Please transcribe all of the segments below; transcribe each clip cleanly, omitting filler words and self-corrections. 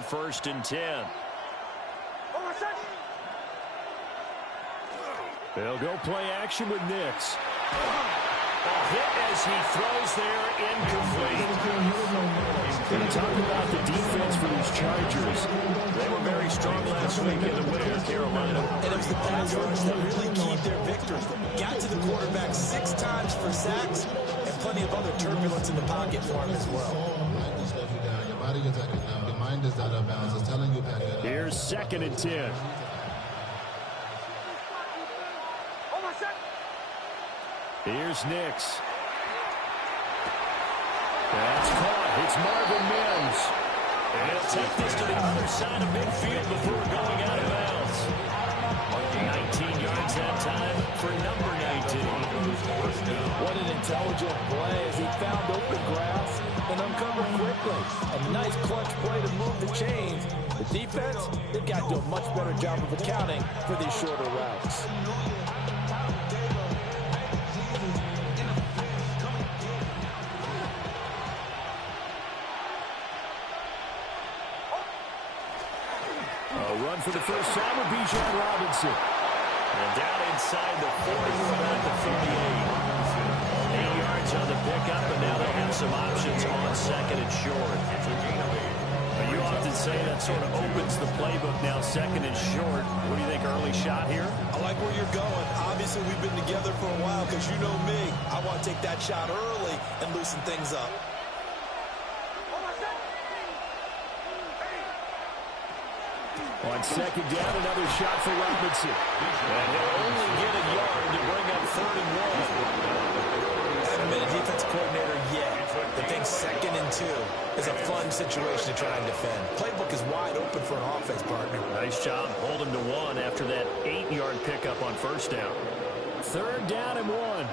on 1st and 10. They'll go play action with Nix. A hit as he throws there, incomplete. Going to talk about the defense for these Chargers. They were very strong last week in the win at Carolina. And it was the pass rush that really keyed their victory. Got to the quarterback 6 times for sacks and plenty of other turbulence in the pocket for him as well. Your mind is out of bounds. It's telling you back up. Here's 2nd and 10. Here's Nix. That's caught. It's Marvin Mims. And he'll take this to the other side of midfield before going out of bounds. 19 yards that time for number 19. What an intelligent play as he found open grass and uncovered quickly. A nice clutch play to move the chains. The defense, they've got to do a much better job of accounting for these shorter routes. Run for the first time with Bijan Robinson. And down inside the 40, we're about the 38. 8 yards on the pickup, and now they have some options on 2nd and short. You often say that sort of opens the playbook now, 2nd and short. What do you think, early shot here? I like where you're going. Obviously, we've been together for a while because you know me. I want to take that shot early and loosen things up. On 2nd down, another shot for Robinson. And he'll only get a yard to bring up 3rd and 1. I haven't been a defense coordinator yet. I think 2nd and 2 is a fun situation to try and defend. Playbook is wide open for an offense partner. Nice job. Hold him to 1 after that 8-yard pickup on 1st down. 3rd down and 1.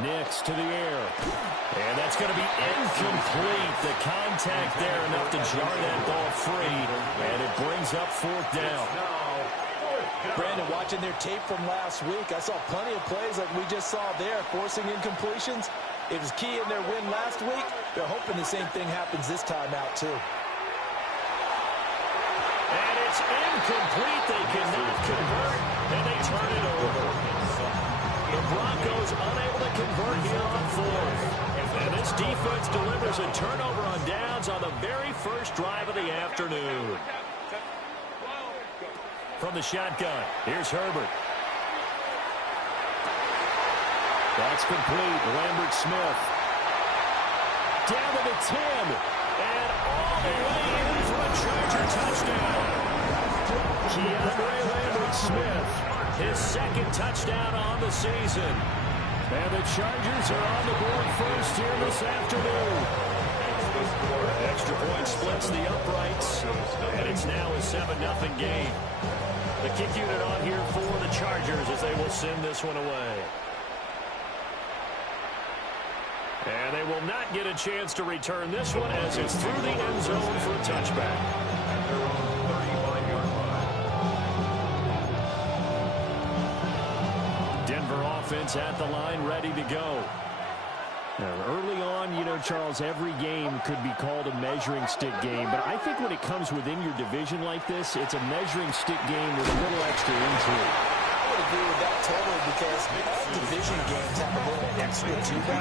Nix to the air. And that's going to be incomplete. The contact there enough to jar that ball free. And it brings up 4th down. Brandon, watching their tape from last week, I saw plenty of plays like we just saw there, forcing incompletions. It was key in their win last week. They're hoping the same thing happens this time out, too. And it's incomplete. They cannot convert, and they turn it over. The Broncos unable to convert here on 4th. And this defense delivers a turnover on downs on the very first drive of the afternoon. From the shotgun, here's Herbert. That's complete. Lambert Smith. Down to the 10. And all the way in for a Charger touchdown. Keandre Lambert Smith. His 2nd touchdown on the season. And the Chargers are on the board first here this afternoon. Extra point splits the uprights. And it's now a 7-0 game. The kick unit on here for the Chargers as they will send this one away. And they will not get a chance to return this one as it's through the end zone for a touchback. Denver offense at the line, ready to go. Now, early on, you know, Charles, every game could be called a measuring stick game. But I think when it comes within your division like this, it's a measuring stick game with a little extra intrigue. I would agree with that totally because all division games have a little extra to them.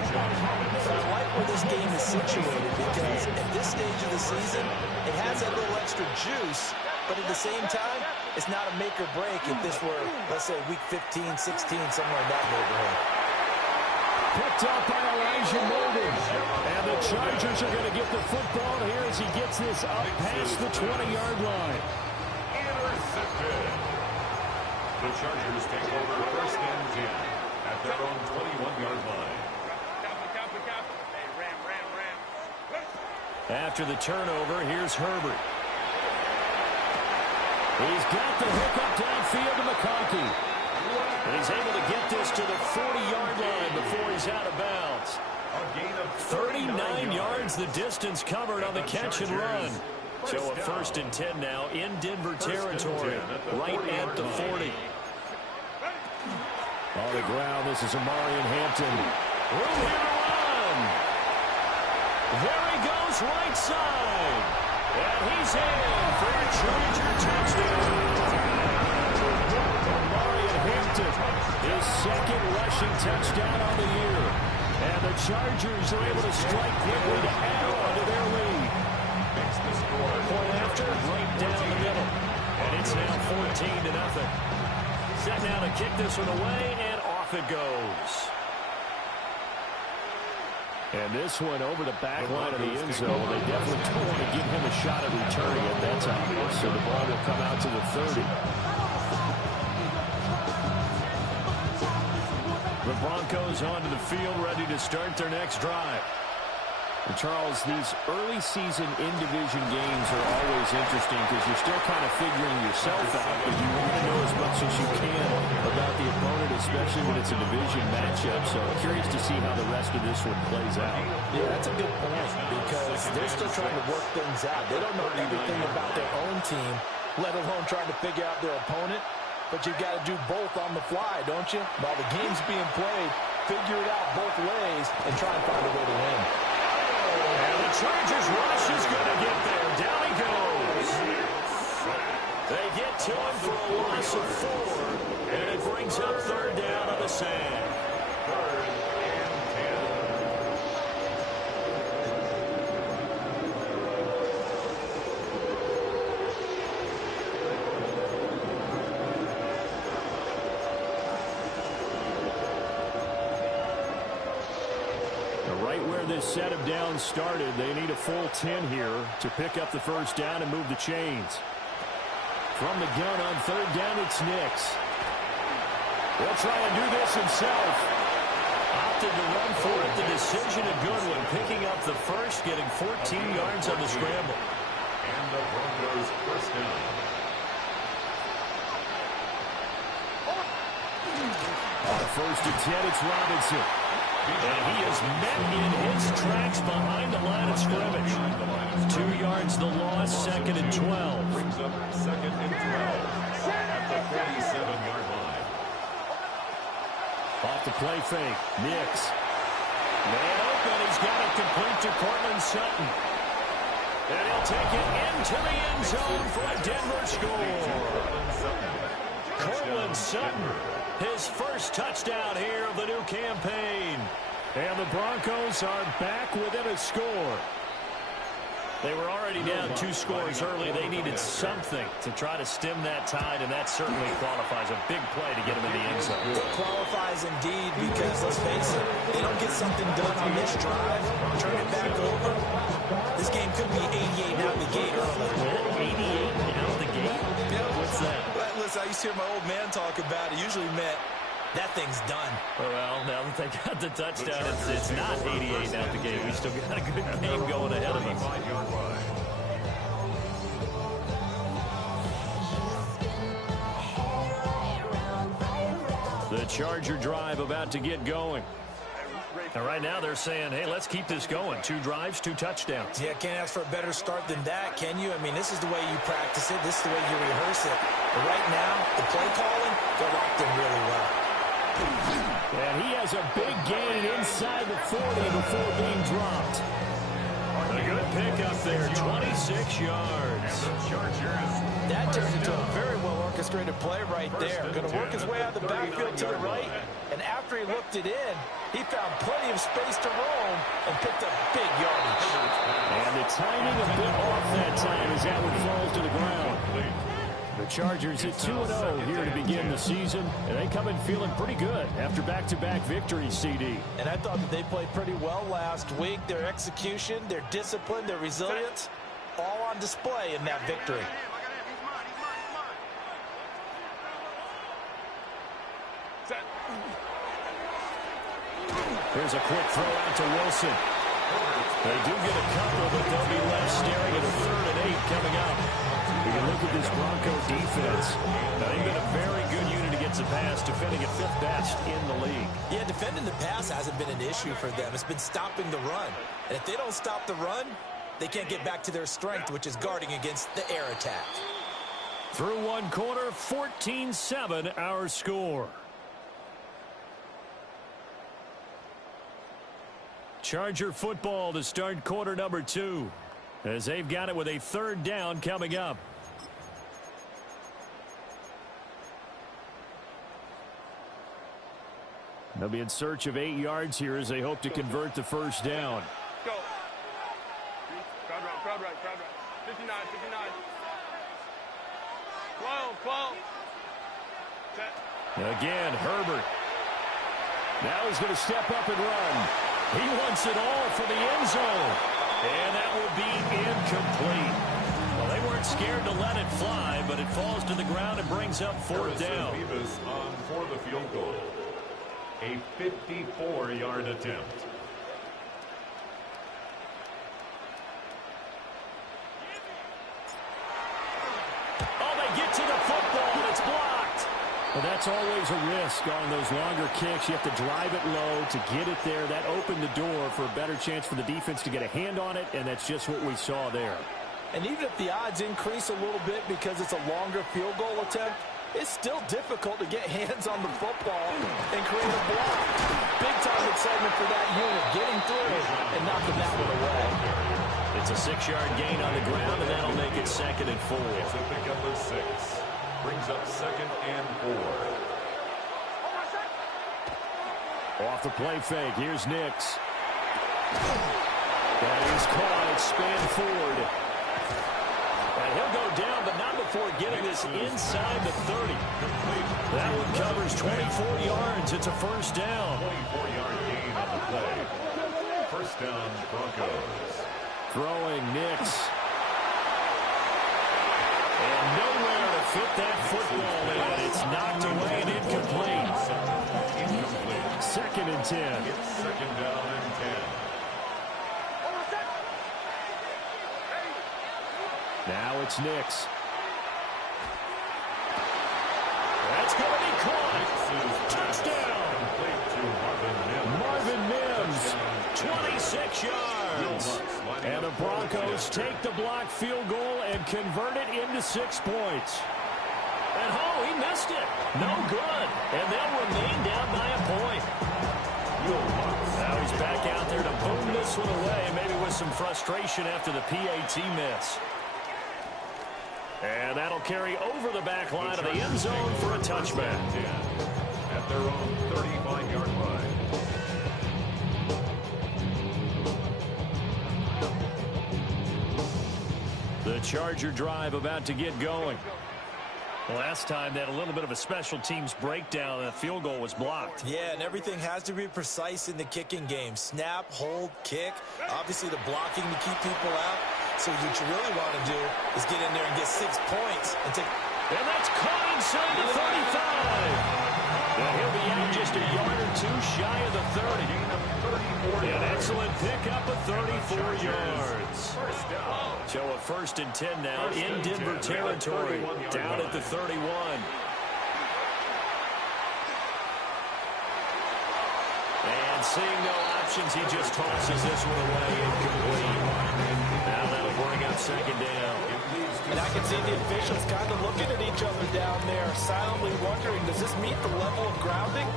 But I like where this game is situated because at this stage of the season, it has that little extra juice. But at the same time, it's not a make or break if this were, let's say, week 15, 16, somewhere in that neighborhood. Picked up by Elijah Molden. And the Chargers are going to get the football here as he gets this up past the 20-yard line. Intercepted. The Chargers take over 1st and 10 at their own 21-yard line. After the turnover, here's Herbert. He's got the hook up downfield to McConkey. And he's able to get this to the 40-yard line before he's out of bounds. 39 yards the distance covered on the catch and run. So a 1st and 10 now in Denver territory, right at the 40. On the ground, this is Amarian Hampton. Room here to run. There he goes right side. And he's in for a Charger touchdown. Hampton, his second rushing touchdown on the year. And the Chargers are able to strike quickly to add on to their lead. Makes the score. Point after, right down the middle. And it's now 14-0. Set now to kick this one away, and off it goes. And this one over the back line of the end zone. They definitely don't want to give him a shot at returning it. That's obvious. So the ball will come out to the 30. The Broncos onto the field, ready to start their next drive. And Charles, these early season in-division games are always interesting because you're still kind of figuring yourself out, but you want to know as much as you can about the opponent, especially when it's a division matchup. So I'm curious to see how the rest of this one plays out. Yeah, that's a good point because they're still trying to work things out. They don't know everything about their own team, let alone trying to figure out their opponent. But you've got to do both on the fly, don't you? While the game's being played, figure it out both ways and try and find a way to win. And the Chargers rush is going to get there. Down he goes. They get to him for a loss of 4, and it brings up third down on the sand. Right where this set of downs started, they need a full 10 here to pick up the first down and move the chains. From the gun on third down, it's Nix. He'll try and do this himself. Opted to run for it. The decision a good one. Picking up the first, getting 14 yards on the scramble. And the Broncos first down. On first and 10, it's Robinson. And he is met in his tracks behind the line of scrimmage. 2 yards the loss, second and 12. Brings up second and 12 at the 47-yard line. Off the play fake, Nix. Man open, he's got it complete to Cortland Sutton. And he'll take it into the end zone for a Denver score. Cortland Sutton, his first touchdown here of the new campaign. And the Broncos are back within a score. They were already down 2 scores early. They needed something to try to stem that tide, and that certainly qualifies. A big play to get them in the end zone. It qualifies indeed because, let's face it, they don't get something done on this drive, turn it back over. This game could be 88 out the gate early. 88 out the gate? What's that? Listen, I used to hear my old man talk about it. Usually meant that thing's done. Well, now that they got the touchdown, it's not 88 out the gate. We still got a good game going ahead of us. The Charger drive about to get going. And right now they're saying, hey, let's keep this going. 2 drives, 2 touchdowns. Yeah, can't ask for a better start than that, can you? I mean, this is the way you practice it. This is the way you rehearse it. But right now, the play calling, they're locked in really well. And he has a big gain inside the 40 before being dropped. A good pickup there, 26 yards. That turned into a very well-orchestrated play right there. Going to work his way out of the backfield to the right, and after he looked it in, he found plenty of space to roam and picked up big yardage. And the timing a bit off that time as that one falls to the ground. The Chargers hit 2-0 here to begin the season, and they come in feeling pretty good after back-to-back victories, CD. And I thought that they played pretty well last week. Their execution, their discipline, their resilience, all on display in that victory. Here's a quick throw out to Wilson. They do get a couple, but they'll be left staring at a 3rd and 8 coming up. You can look at this Bronco defense. They've been a very good unit against the pass, defending at 5th best in the league. Yeah, defending the pass hasn't been an issue for them. It's been stopping the run. And if they don't stop the run, they can't get back to their strength, which is guarding against the air attack. Through one quarter, 14-7 our score. Charger football to start quarter number 2, as they've got it with a 3rd down coming up. They'll be in search of 8 yards here as they hope to convert the 1st down. Go. Crowd right. 59. 12. Set. Again, Herbert. Now he's going to step up and run. He wants it all for the end zone. And that will be incomplete. Well, they weren't scared to let it fly, but it falls to the ground and brings up 4th down. Beavis on for the field goal. A 54-yard attempt. Oh, they get to the football, and it's blocked. Well, that's always a risk on those longer kicks. You have to drive it low to get it there. That opened the door for a better chance for the defense to get a hand on it, and that's just what we saw there. And even if the odds increase a little bit because it's a longer field goal attempt, it's still difficult to get hands on the football and create a block. Big-time excitement for that unit, getting through and knocking that one away. It's a 6-yard gain on the ground, and that'll make it 2nd and 4. It's a pickup of 6. Brings up 2nd and 4. Off the play fake, here's Nix. That is caught, it's spanned forward. And he'll go down, but not before getting this inside the 30. That one covers 24 yards. It's a 1st down. 24-yard gain on the play. 1st down, Broncos. Throwing Nix. And nowhere to fit that football in. It's knocked away and incomplete. 2nd and 10. It's 2nd down and 10. Now it's Nix. That's going to be caught. Touchdown. Marvin Mims, 26 yards. And the Broncos take the blocked field goal and convert it into 6 points. And he missed it. No good. And they'll remain down by a point. Now he's back out there to boom this one away, maybe with some frustration after the PAT miss. And that'll carry over the back line of the end zone for a touchback. At their own 35-yard line. The Charger drive about to get going. Last time they had a little bit of a special teams breakdown and the field goal was blocked. Yeah, and everything has to be precise in the kicking game. Snap, hold, kick. Obviously the blocking to keep people out. So what you really want to do is get in there and get 6 points. And that's caught inside the 35. And he'll be out just a yard or 2 shy of the 30. An excellent pickup of 34 yards. So a 1st and 10 now in Denver territory, down at the 31. And seeing no options, he just tosses this one away incomplete. Now that'll bring up 2nd down. And I can see the officials kind of looking at each other down there, silently wondering, does this meet the level of grounding?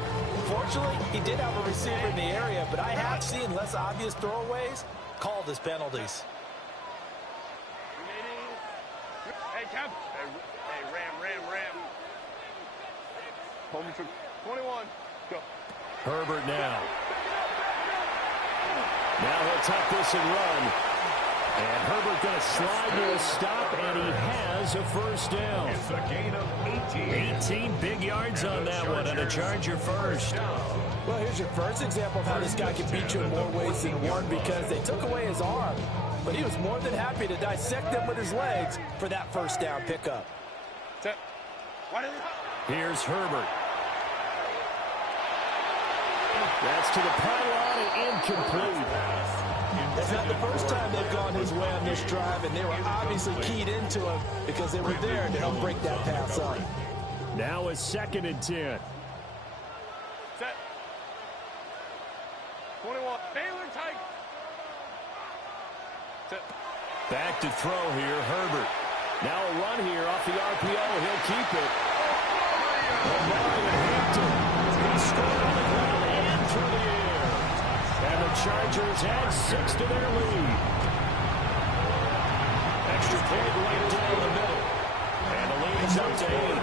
Fortunately, he did have a receiver in the area, but I have seen less obvious throwaways called as penalties. Hey, Cap. Hey, Ram. Home for 21. Go. Herbert now. Now he'll tuck this and run. And Herbert going to slide to a stop, and he has a 1st down. It's a gain of 18. 18 big yards on that one, and a Charger 1st. Well, here's your first example of how this guy can beat you in more ways than one, because they took away his arm, but he was more than happy to dissect them with his legs for that 1st down pickup. Here's Herbert. That's to the pylon and incomplete. It's not the first time they've gone his way on this drive, and they were obviously keyed into him because they were there to help break that pass up. Now it's 2nd and 10. Set. 21. Baylor tight. Set. Back to throw here, Herbert. Now a run here off the RPO. He'll keep it. He scored on the ground and through the air. And the Chargers add 6 to their lead. Extra point right down the middle. And the lead is up to 8.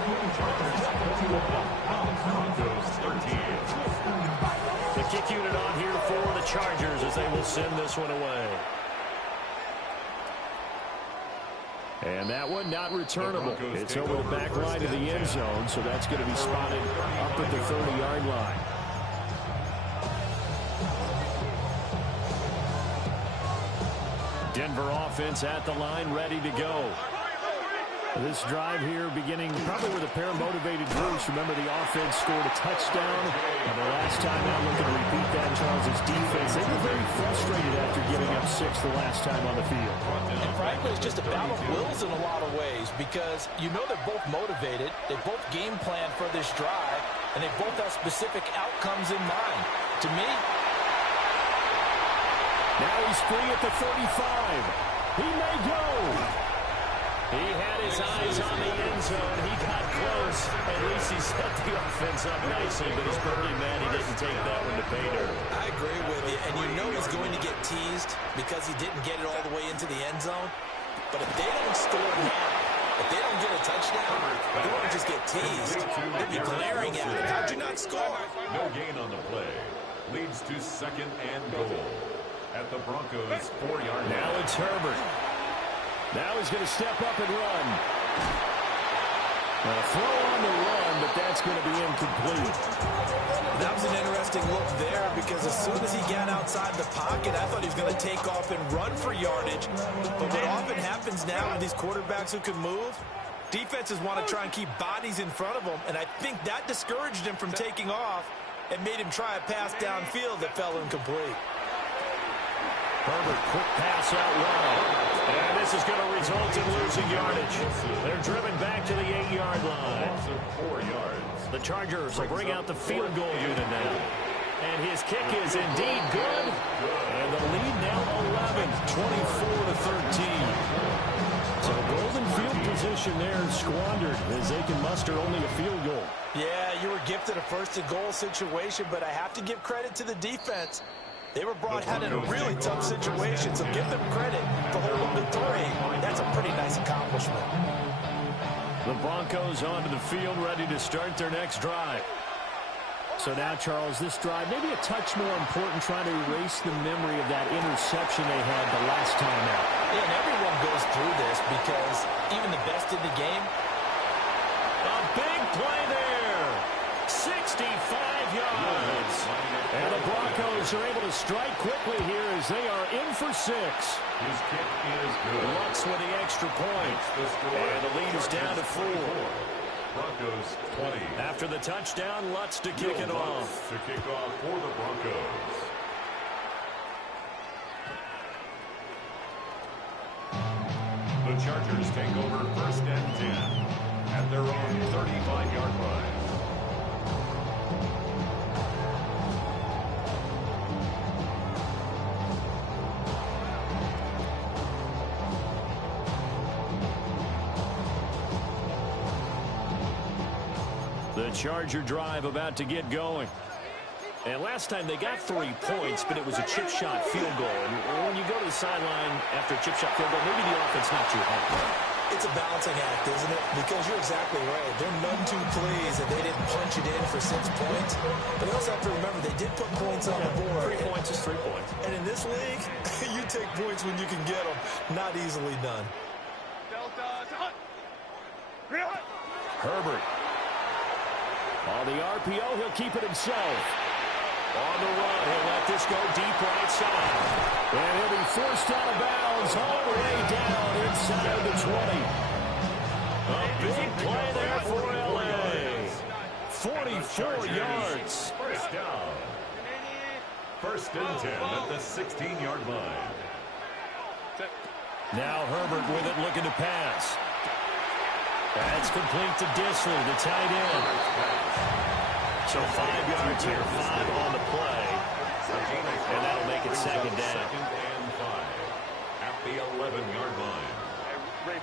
The kick unit on here for the Chargers as they will send this one away. And that one not returnable. It's over the back line of the end zone, so that's going to be spotted up at the 30-yard line. Denver offense at the line, ready to go. This drive here beginning probably with a pair of motivated groups. Remember, the offense scored a touchdown. And the last time out, looking to repeat that, Charles' defense, they were very frustrated after giving up 6 the last time on the field. And frankly, it's just a battle of wills in a lot of ways because you know they're both motivated. They both game plan for this drive, and they both have specific outcomes in mind. To me, now he's free at the 35. He may go. He had his eyes on the end zone. He got close. At least he set the offense up nicely, but he's probably mad he didn't take that one to pay dirt. I agree with you, and you know he's going to get teased because he didn't get it all the way into the end zone. But if they don't score now, if they don't get a touchdown, they won't just get teased. They'll be glaring at it. How'd you not score? No gain on the play. Leads to 2nd and goal at the Broncos' 4-yard line. Now it's Herbert. Now he's going to step up and run. A throw on the run, but that's going to be incomplete. That was an interesting look there because as soon as he got outside the pocket, I thought he was going to take off and run for yardage. But what often happens now with these quarterbacks who can move, defenses want to try and keep bodies in front of them, and I think that discouraged him from taking off and made him try a pass downfield that fell incomplete. Herbert, quick pass out wide. And this is going to result in losing yardage. They're driven back to the 8-yard line. 4 yards. The Chargers will bring out the field goal unit now. And his kick is indeed good. And the lead now 11, 24-13. So golden field position there squandered as they can muster only a field goal. Yeah, you were gifted a first-and-goal situation, but I have to give credit to the defense. They were brought out in a really tough situation, so give them credit for holding the 3. That's a pretty nice accomplishment. The Broncos onto the field, ready to start their next drive. So now, Charles, this drive maybe a touch more important, trying to erase the memory of that interception they had the last time out. Yeah, and everyone goes through this because even the best in the game. A big play there. 65 yards. And the Broncos are able to strike quickly here as they are in for 6. His kick is good. Lutz with the extra point. And the lead is down to 4. Broncos 20. After the touchdown, Lutz to kick it off. To kick off for the Broncos. The Chargers take over 1st and 10 at their own 35-yard line. The Charger drive about to get going. And last time they got 3 points, but it was a chip shot field goal. And when you go to the sideline after a chip shot field goal, maybe the offense not too happy. It's a balancing act, isn't it? Because you're exactly right. They're none too pleased that they didn't punch it in for 6 points. But you also have to remember they did put points on the board. 3 points is 3 points. And in this league, you take points when you can get them. Not easily done. Herbert. On the RPO, he'll keep it himself. On the run, he'll let this go deep right side. And he'll be forced out of bounds all the way down inside the 20. A big play there for L.A. 44 yards. First down. 1st and 10 at the 16-yard line. Now Herbert with it, looking to pass. That's complete to Disley, the tight end. So 5 yards here, 5 on the play. And that'll make it 2nd down. 2nd and 5 at the 11-yard line. Ray.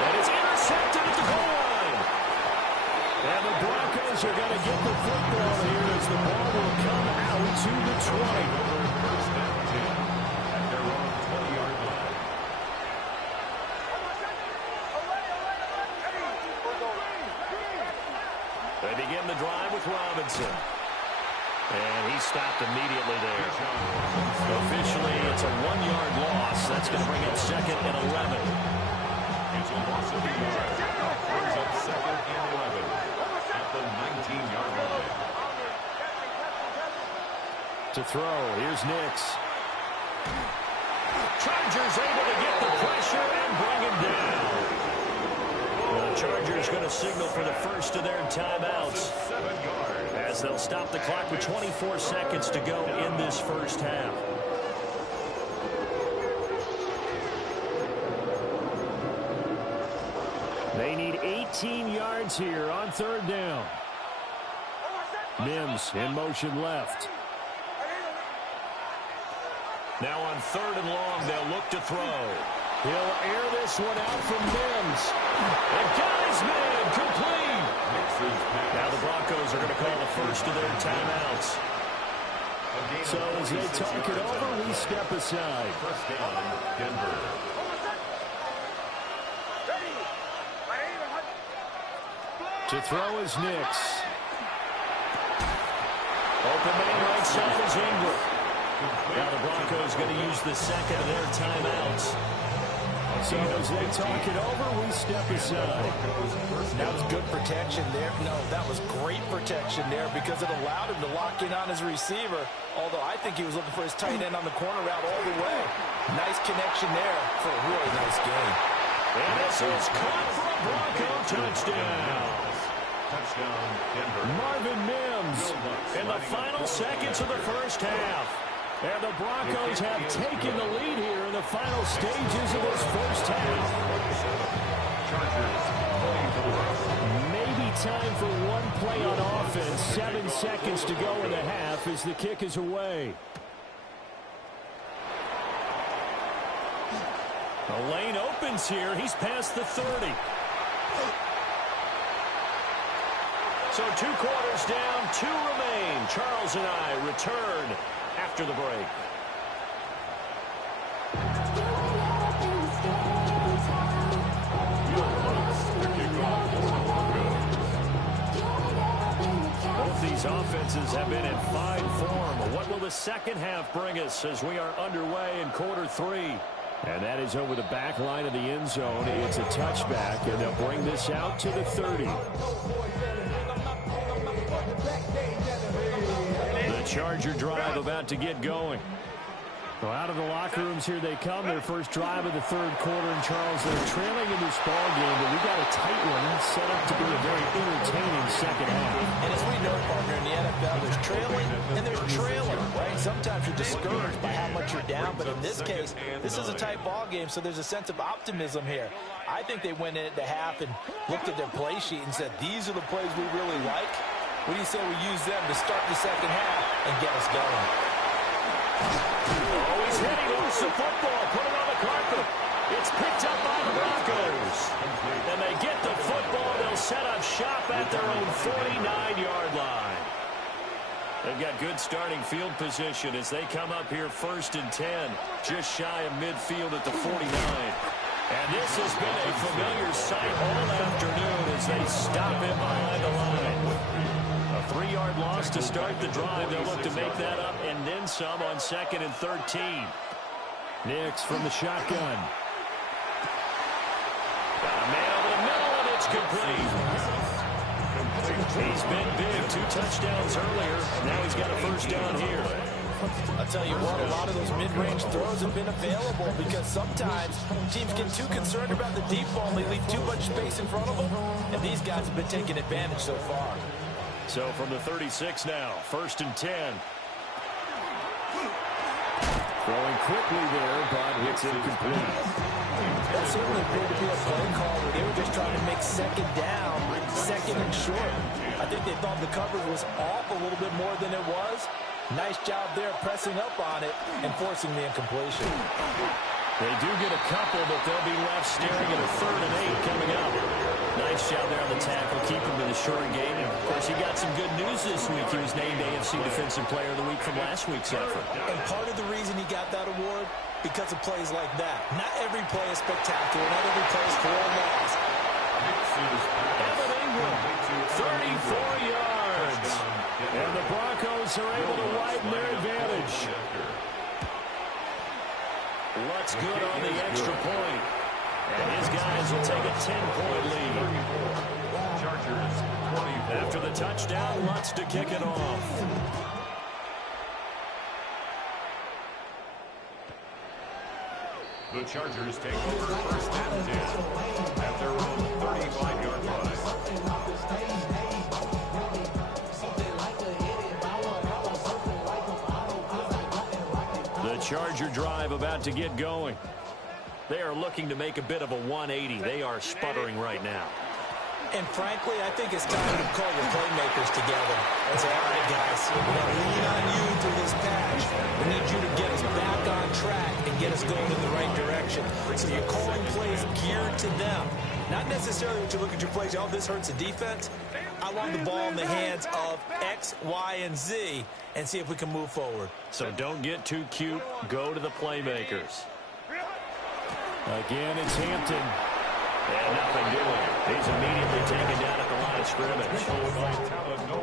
That is intercepted at the goal line. And the Broncos are going to get the football here as the ball will come out to the 20. First and 10 at their own 20-yard line. They begin the drive with Robinson. And he stopped immediately there. Officially, it's a 1-yard loss. That's going to bring up 2nd and 11. It's a loss of a yard. Brings up 2nd and 11 at the 19-yard line. To throw, here's Nix. Chargers able to get the pressure and bring him down. The Chargers going to signal for the first of their timeouts, 7 yards. as they'll stop the clock with 24 seconds to go in this first half. They need 18 yards here on 3rd down. Mims in motion left. Now on 3rd and long, they'll look to throw. He'll air this one out from Mims. And got his man complete. Now the Broncos are going to call the first of their timeouts. So as they talk it over, we step aside. First down, Denver. To throw is Nix. Open man right side is Ingram. Now the Broncos going to use the second of their timeouts. So as they talk it over, we step aside. That was good protection there. No, that was great protection there because it allowed him to lock in on his receiver. Although I think he was looking for his tight end on the corner route all the way. Nice connection there for a really nice game. And this is caught for a Bronco touchdown. Touchdown, Denver. Marvin Mims in the final seconds of the first half. And the Broncos have taken the lead here in the final stages of this first half. Maybe time for one play on offense. 7 seconds to go in the half as the kick is away. The lane opens here. He's past the 30. So 2 quarters down, 2 remain. Charles and I return after the break. Both these offenses have been in fine form. What will the second half bring us as we are underway in quarter 3? And that is over the back line of the end zone. It's a touchback, and they'll bring this out to the 30. Charger drive about to get going. Well, out of the locker rooms here they come. Their first drive of the 3rd quarter. And Charles, they're trailing in this ball game, but we got a tight one set up to be a very entertaining second half. And as we know, partner, in the NFL, there's trailing and there's trailing, right? Sometimes you're discouraged by how much you're down, but in this case, this is a tight ball game, so there's a sense of optimism here. I think they went in at the half and looked at their play sheet and said, these are the plays we really like. What do you say we use them to start the second half and get us going? Oh, he's hitting loose the football, put it on the carpet. It's picked up by the Broncos. And they get the football. They'll set up shop at their own 49-yard line. They've got good starting field position as they come up here 1st and 10, just shy of midfield at the 49. And this has been a familiar sight all afternoon as they stop him behind the line. A 3-yard loss to start the drive. They'll look to make that up and then some on 2nd and 13. Nix from the shotgun. Got a man over the middle, and it's complete. He's been big. 2 touchdowns earlier. Now he's got a first down here. I'll tell you what, a lot of those mid-range throws have been available because sometimes teams get too concerned about the deep ball and they leave too much space in front of them, and these guys have been taking advantage so far. So from the 36 now, 1st and 10. Throwing quickly there, but it's incomplete. That certainly appeared to be a play call where they were just trying to make 2nd down, 2nd and short. I think they thought the coverage was off a little bit more than it was. Nice job there pressing up on it and forcing the incompletion. They do get a couple, but they'll be left staring at a 3rd and 8 coming up. Nice job there on the tackle, keep him to the short game. And of course, he got some good news this week. He was named AFC Defensive Player of the Week from last week's effort. And part of the reason he got that award, because of plays like that. Not every play is spectacular. Not every play is for a loss. Evan Ingram, 34 yards. And the Broncos are able to widen their advantage. Lutz good on the extra point. And his guys will take a 10-point lead. Chargers 24. After the touchdown, Lutz to kick it off. The Chargers take over 1st and 10 at their own 35-yard line. The Charger drive about to get going. They are looking to make a bit of a 180. They are sputtering right now. And frankly, I think it's time to call your playmakers together and say, all right, guys, we're going to lean on you through this patch. We need you to get us back on track and get us going in the right direction. So you're calling plays geared to them. Not necessarily when you look at your plays, oh, this hurts the defense. I want the ball in the hands of X, Y, and Z and see if we can move forward. So don't get too cute. Go to the playmakers. Again, it's Hampton. And nothing doing. He's immediately taken down at the line of scrimmage.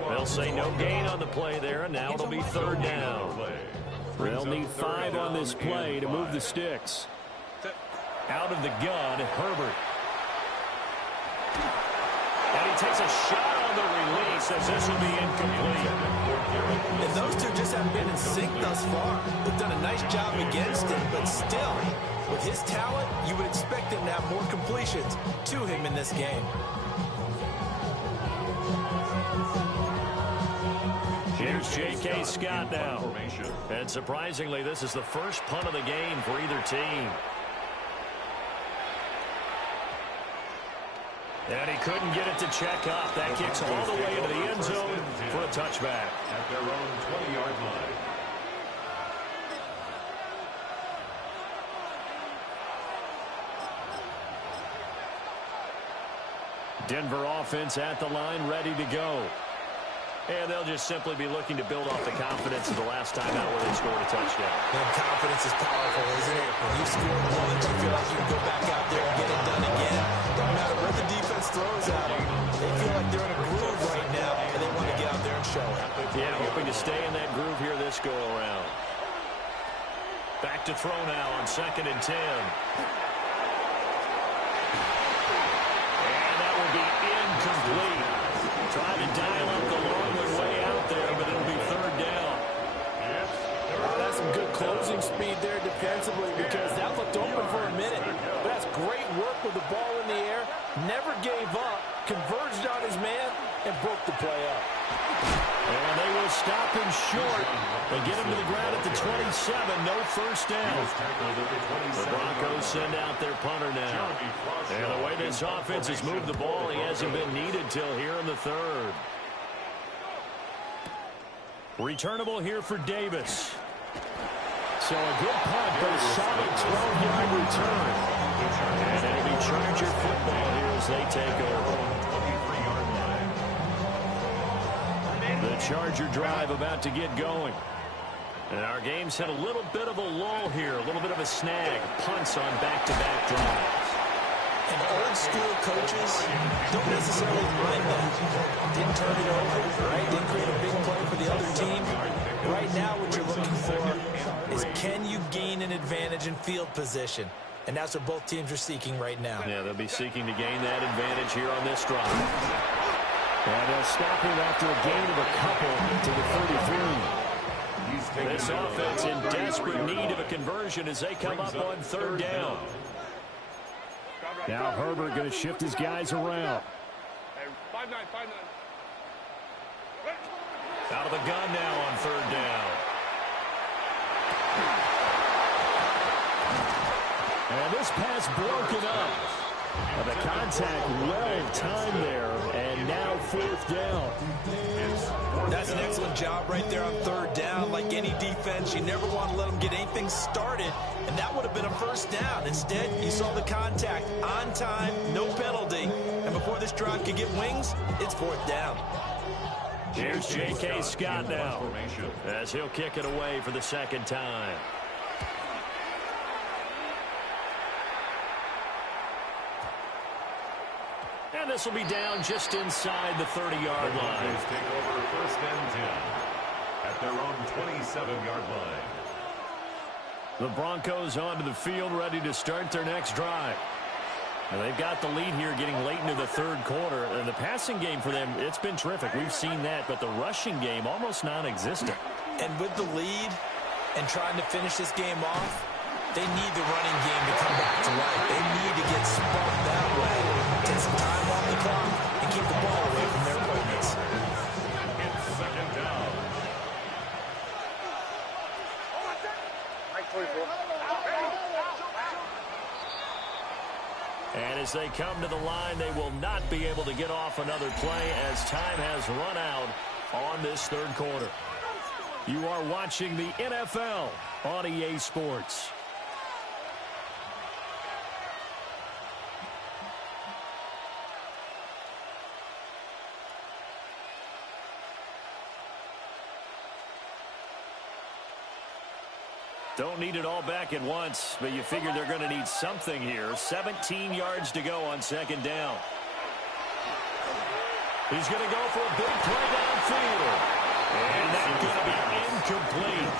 They'll say no gain on the play there, and now it'll be 3rd down. They'll need 5 on this play to move the sticks. Out of the gun, Herbert. And he takes a shot on the release as this will be incomplete. And those two just haven't been in sync thus far. They've done a nice job against him, but still, with his talent, you would expect him to have more completions to him in this game. Here's J.K. Scott now. And surprisingly, this is the first punt of the game for either team. And he couldn't get it to check up. That kicks all the way into the end zone for a touchback. At their own 20-yard line. Denver offense at the line, ready to go. And they'll just simply be looking to build off the confidence of the last time out where they scored a touchdown. And confidence is powerful, isn't it? When you score once, you feel like you can go back out there and get it done again. No matter what the defense throws at them, they feel like they're in a groove right now, and they want to get out there and show it. Yeah, hoping to stay in that groove here this go-around. Back to throw now on 2nd and 10. And that will be incomplete. Trying to dial up the long way out there, but it'll be 3rd down. That's some good closing speed there defensively because that looked open for a minute. But that's great work with the ball in the air. Never gave up, converged on his man, and broke the play up. And they will stop him short. They get him to the ground at the 27. No 1st down. The Broncos send out their punter now. And the way this offense has moved the ball, he hasn't been needed till here in the 3rd. Returnable here for Davis. So a good punt, but a solid 12-yard return. And it'll be Charger football here as they take over. The Charger drive about to get going. And our game's had a little bit of a lull here, a little bit of a snag. Punts on back-to-back drives. And old-school coaches don't necessarily mind that. Didn't turn it over, right? Didn't create a big play for the other team. Right now, what you're looking for is can you gain an advantage in field position? And that's what both teams are seeking right now. Yeah, they'll be seeking to gain that advantage here on this drive. And they'll stop him after a gain of a couple to the 33. This offense in desperate need of a conversion as they come up on 3rd down. Now Herbert going to shift his guys around. Hey, 5-9, 5-9. Out of the gun now on 3rd down. And this pass broken up. The contact well timed there, and now 4th down. That's an excellent job right there on 3rd down. Like any defense, you never want to let them get anything started, and that would have been a 1st down. Instead, you saw the contact on time, no penalty, and before this drive could get wings, it's 4th down. Here's J.K. Scott now, as he'll kick it away for the 2nd time. And this will be down just inside the 30-yard line. Broncos take over 1st and 10 at their own 27-yard line. The Broncos onto the field, ready to start their next drive. And they've got the lead here getting late into the 3rd quarter. And the passing game for them, it's been terrific. We've seen that, but the rushing game almost non-existent. And with the lead and trying to finish this game off, they need the running game to come back to life. They need to get sparked that way, take some time off the clock, and keep the ball away from their opponents. It's 2nd down. And as they come to the line, they will not be able to get off another play as time has run out on this 3rd quarter. You are watching the NFL on EA Sports. Don't need it all back at once, but you figure they're going to need something here. 17 yards to go on 2nd down. He's going to go for a big play downfield. And that's going to be incomplete.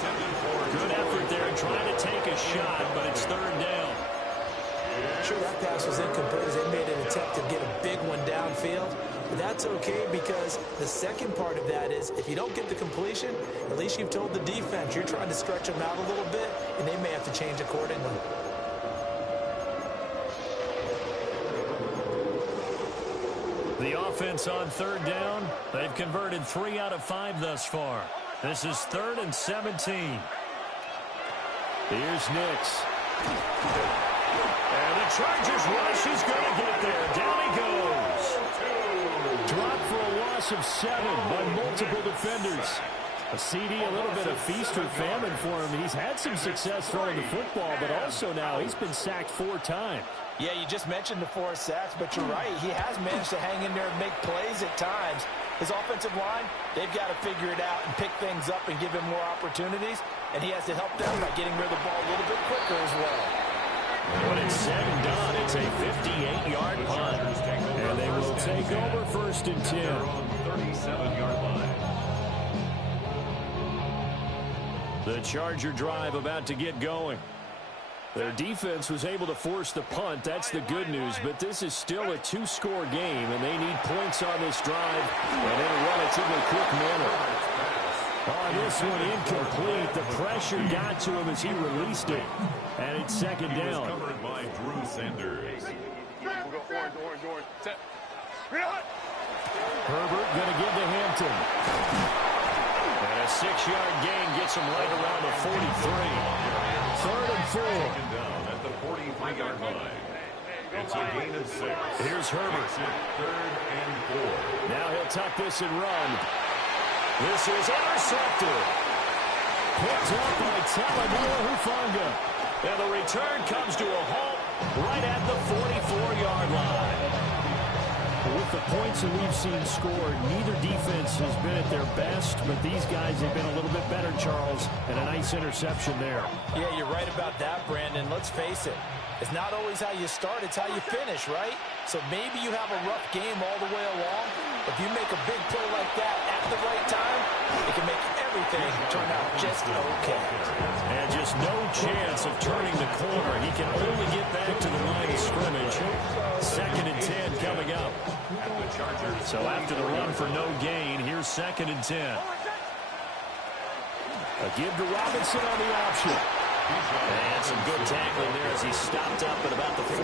Good effort there trying to take a shot, but it's 3rd down. Sure, that pass was incomplete as they made an attempt to get a big one downfield. But that's okay because the second part of that is if you don't get the completion, at least you've told the defense you're trying to stretch them out a little bit, and they may have to change accordingly. The offense on 3rd down, they've converted 3 out of 5 thus far. This is 3rd and 17. Here's Nix. And the Chargers rush is going to get there. Down he goes. Dropped for a loss of 7 by multiple defenders. A CD, a little bit of feast or famine for him. He's had some success throwing the football, but also now he's been sacked 4 times. Yeah, you just mentioned the 4 sacks, but you're right. He has managed to hang in there and make plays at times. His offensive line, they've got to figure it out and pick things up and give him more opportunities, and he has to help them by getting rid of the ball a little bit quicker as well. When it's said and done, it's a 58-yard punt. And they will take over 1st and 10. 37-yard line. The Charger drive about to get going. Their defense was able to force the punt. That's the good news. But this is still a 2-score game, and they need points on this drive and in a relatively quick manner. On this one, incomplete. The pressure got to him as he released it. And it's 2nd down. He was covered by Drew Sanders. Herbert going to give to Hampton. And a 6-yard gain gets him right around the 43. 3rd and 4. Taken down at the 43-yard line. It's a gain of 6. Here's Herbert. 3rd and 4. Now he'll tuck this and run. This is intercepted. Picked up by Talavera Hufanga. And the return comes to a halt right at the 44-yard line. With the points that we've seen scored, neither defense has been at their best, but these guys have been a little bit better, Charles, and a nice interception there. Yeah, you're right about that, Brandon. Let's face it. It's not always how you start, it's how you finish, right? So maybe you have a rough game all the way along. If you make a big play like that at the right time, it can make everything turn out just okay. And just no chance of turning the corner. He can only get back to the line of scrimmage. 2nd and 10 coming up. So after the run for no gain, here's 2nd and 10. A give to Robinson on the option. And some good tackling there as he stopped up at about the 41.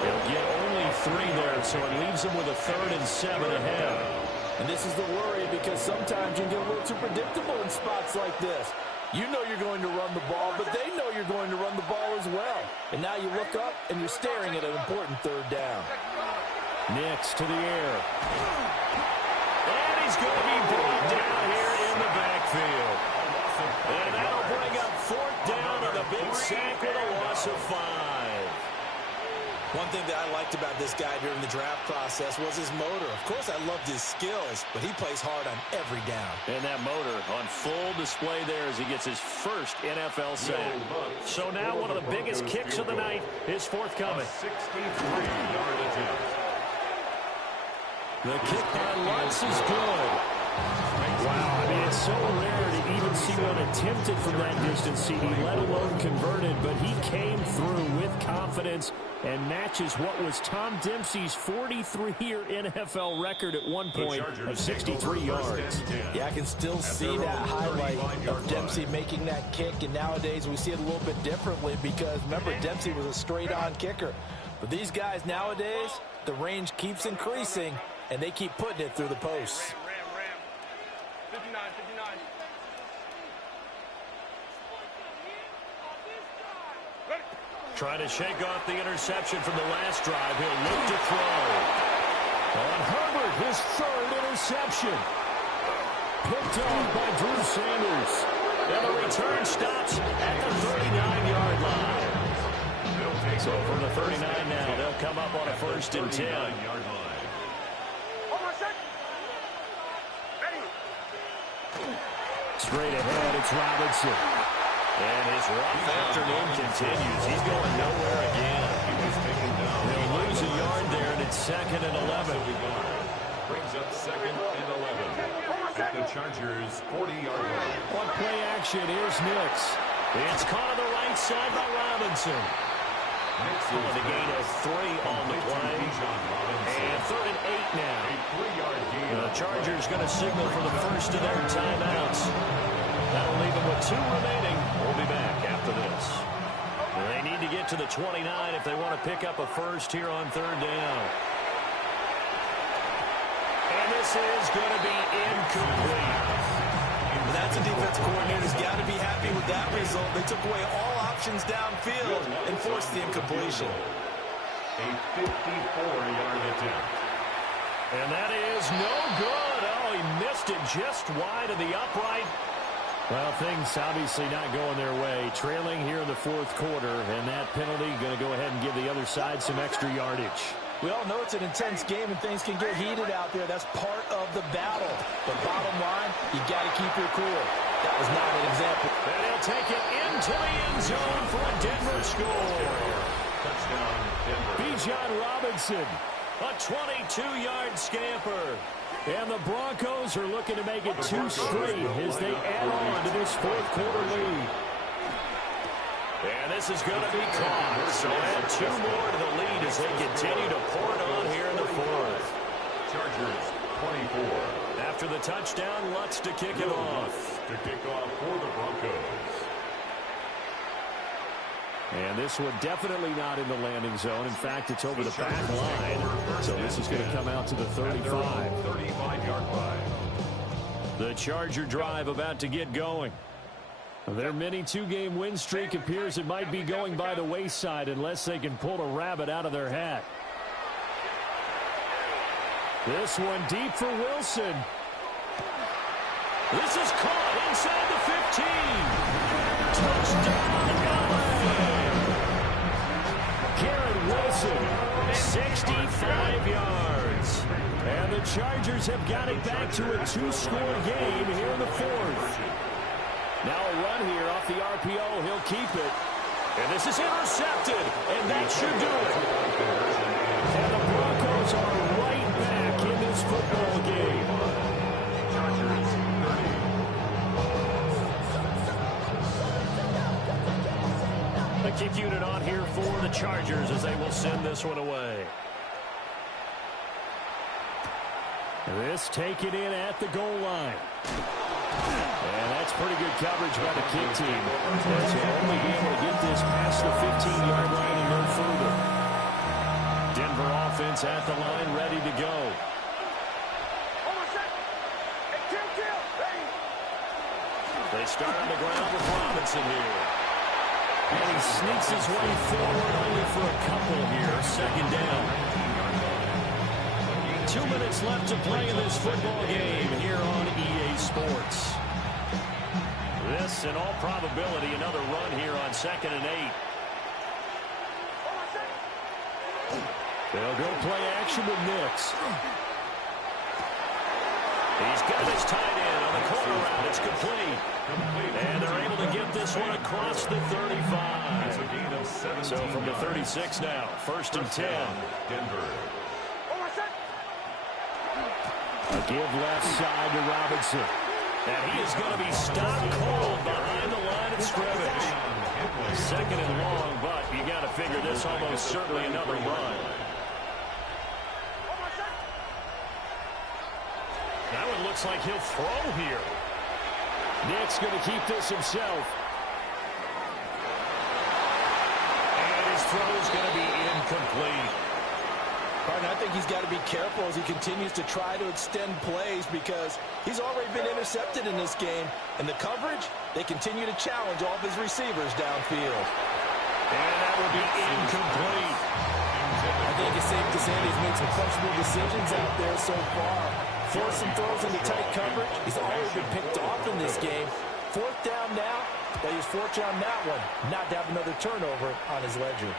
He'll get only 3 there, so it leaves him with a 3rd and 7 ahead. And this is the worry because sometimes you can get a little too predictable in spots like this. You know you're going to run the ball, but they know you're going to run the ball as well. And now you look up, and you're staring at an important third down. Nix to the air. And he's going to be brought down here in the backfield. And that'll bring up fourth down on a big sack with a loss of 5. One thing that I liked about this guy during the draft process was his motor. Of course, I loved his skills, but he plays hard on every down. And that motor on full display there as he gets his first NFL sack. So now one of the biggest kicks of the night is forthcoming. 63-yard attempt. The kick by Lutz is good. Wow, I mean, it's so rare to even see one attempted from that distance, CD, let alone converted, but he came through with confidence and matches what was Tom Dempsey's 43-year NFL record at one point of 63 yards. Yeah, I can still see that highlight of Dempsey making that kick, and nowadays we see it a little bit differently because, remember, Dempsey was a straight-on kicker. But these guys nowadays, the range keeps increasing, and they keep putting it through the posts. Ram. 59, 59. Ready. Trying to shake off the interception from the last drive. He'll look to throw. On Herbert, his third interception. Picked off by Drew Sanders. And the return stops at the 39-yard line. So from the 39 now, they'll come up on a 1st and 10. Straight ahead, it's Robinson. And his rough afternoon continues. He's going nowhere again. He'll lose a yard there, and it's 2nd and 11. Brings up 2nd and 11 at the Chargers' 40-yard line. On play action, here's Nix. It's caught on the right side by Robinson. On the gain of 3 on the play. And 3rd and 8 now. The Chargers going to signal for the first of their timeouts. That'll leave them with 2 remaining. We'll be back after this. They need to get to the 29 if they want to pick up a first here on 3rd down. And this is going to be incomplete. That's a defense coordinator's got to be happy with that result. They took away all options downfield and forced the incompletion. A 54-yard attempt. And that is no good. Oh, he missed it just wide of the upright. Well, things obviously not going their way. Trailing here in the 4th quarter, and that penalty going to go ahead and give the other side some extra yardage. We all know it's an intense game and things can get heated out there. That's part of the battle. But bottom line, you got to keep your cool. That was not an example. And he'll take it into the end zone for a Denver score. Touchdown, Denver. Bijan Robinson, a 22-yard scamper. And the Broncos are looking to make it 2 straight as they add on to this 4th quarter lead. And this is going to be caught. So add 2 more to the lead as they continue to pour it on here in the 4th. Chargers 24. After the touchdown, Lutz to kick it off. To kick off for the Broncos. And this one definitely not in the landing zone. In fact, it's over the back line. So this is going to come out to the 35. 35-yard line. The Charger drive about to get going. Their mini 2-game win streak appears it might be going by the wayside unless they can pull a rabbit out of their hat. This one deep for Wilson. This is caught inside the 15. Touchdown, Garrett Wilson, 65 yards. And the Chargers have got it back to a 2-score game here in the 4th. Now a run here off the RPO. He'll keep it. And this is intercepted. And that should do it. And the Broncos are right back in this football game. Chargers 30. The kick unit on here for the Chargers as they will send this one away. This taken in at the goal line. And that's pretty good coverage by the kick team. As he'll only be able to get this past the 15-yard line and no further. Denver offense at the line, ready to go. They start on the ground with Robinson here. And he sneaks his way forward only for a couple here. Second down. 2 minutes left to play in this football game here on EA Sports. This, in all probability, another run here on 2nd and 8. They'll go play action with Nix. He's got his tight end on the corner route. It's complete. And they're able to get this one across the 35. So from the 36 now, 1st and 10. Denver. A give left side to Robinson. And he is going to be stopped cold behind the line of scrimmage. 2nd and long, but you got to figure this almost certainly another run. Now it looks like he'll throw here. Nick's going to keep this himself. And his throw is going to be incomplete. Partner, I think he's got to be careful as he continues to try to extend plays because he's already been intercepted in this game. And the coverage, they continue to challenge all of his receivers downfield. And that will be incomplete. I think it's safe to say he's made some questionable decisions out there so far. Forcing throws into tight coverage. He's already been picked off in this game. 4th down now, but he's fortunate on that one not to have another turnover on his ledger.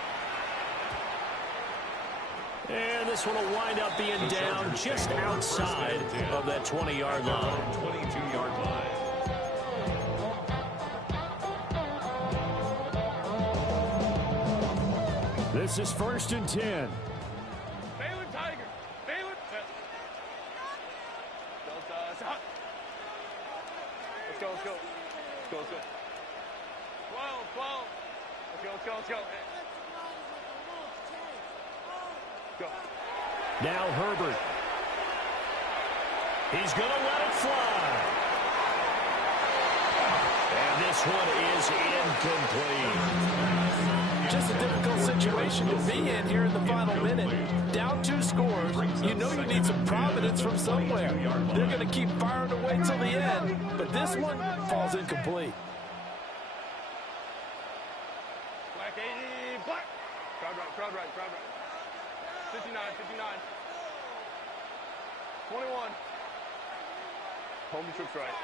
And this one will wind up being down just outside of that 20-yard line. 22-yard line. This is 1st and 10. Balin Tiger. Balin. Let's go. Let's go. Let's go. Let's go. 12. Let's go. Let's go. Go. Now Herbert. He's going to let it fly. And this one is incomplete. Just a difficult situation to be in here in the final minute. Down 2 scores. You know you need some providence from somewhere. They're going to keep firing away till the end, but this one falls incomplete. Black 80. Black. Crowd right. 59. 21. Home trips right.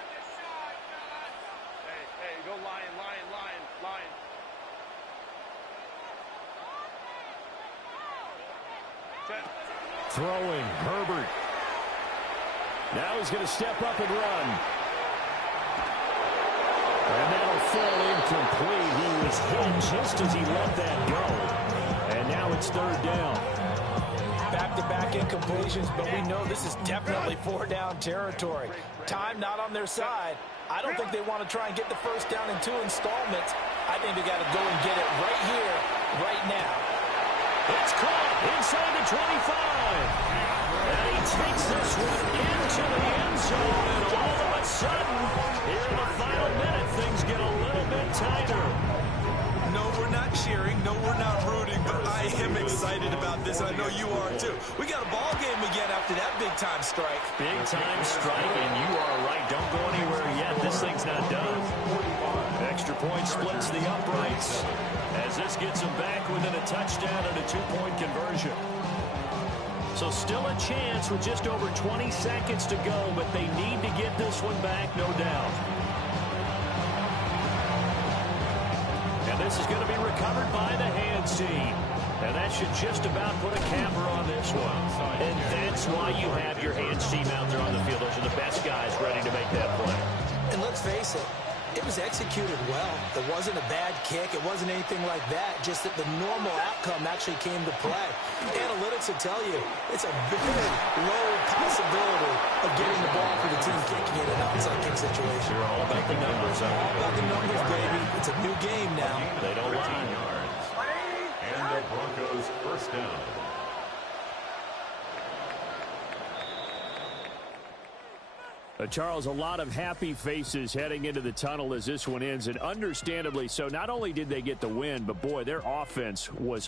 Hey, go Lion. Throwing, Herbert. Now he's going to step up and run. And that'll fall incomplete. He was hit just as he let that go. And now it's 3rd down. Back-to-back incompletions, but we know this is definitely 4-down territory. Time not on their side. I don't think they want to try and get the 1st down in 2 installments. I think they got to go and get it right here, right now. It's caught inside the 25. And he takes this one into the end zone. And all of a sudden, here in the final minute, things get a little bit tighter. No, we're not cheering. No, we're not rooting. But I am excited about this. I know you are, too. We got a ball game again after that big-time strike. Big-time strike, and you are right. Don't go anywhere yet. This thing's not done. Extra point splits the uprights as this gets them back within a touchdown and a 2-point conversion. So still a chance with just over 20 seconds to go, but they need to get this one back, no doubt. And this is going to be recovered by the hands team. And that should just about put a capper on this one. And that's why you have your hands team out there on the field. Those are the best guys ready to make that play. And let's face it, it was executed well. It wasn't a bad kick. It wasn't anything like that. Just that the normal outcome actually came to play. Analytics will tell you it's a very low possibility of getting the ball for the team kicking it in an onside kick situation. You're all about the numbers. All about the numbers, baby. It's a new game now. They don't lie. And the Broncos 1st down. Charles, a lot of happy faces heading into the tunnel as this one ends, and understandably so. Not only did they get the win, but boy, their offense was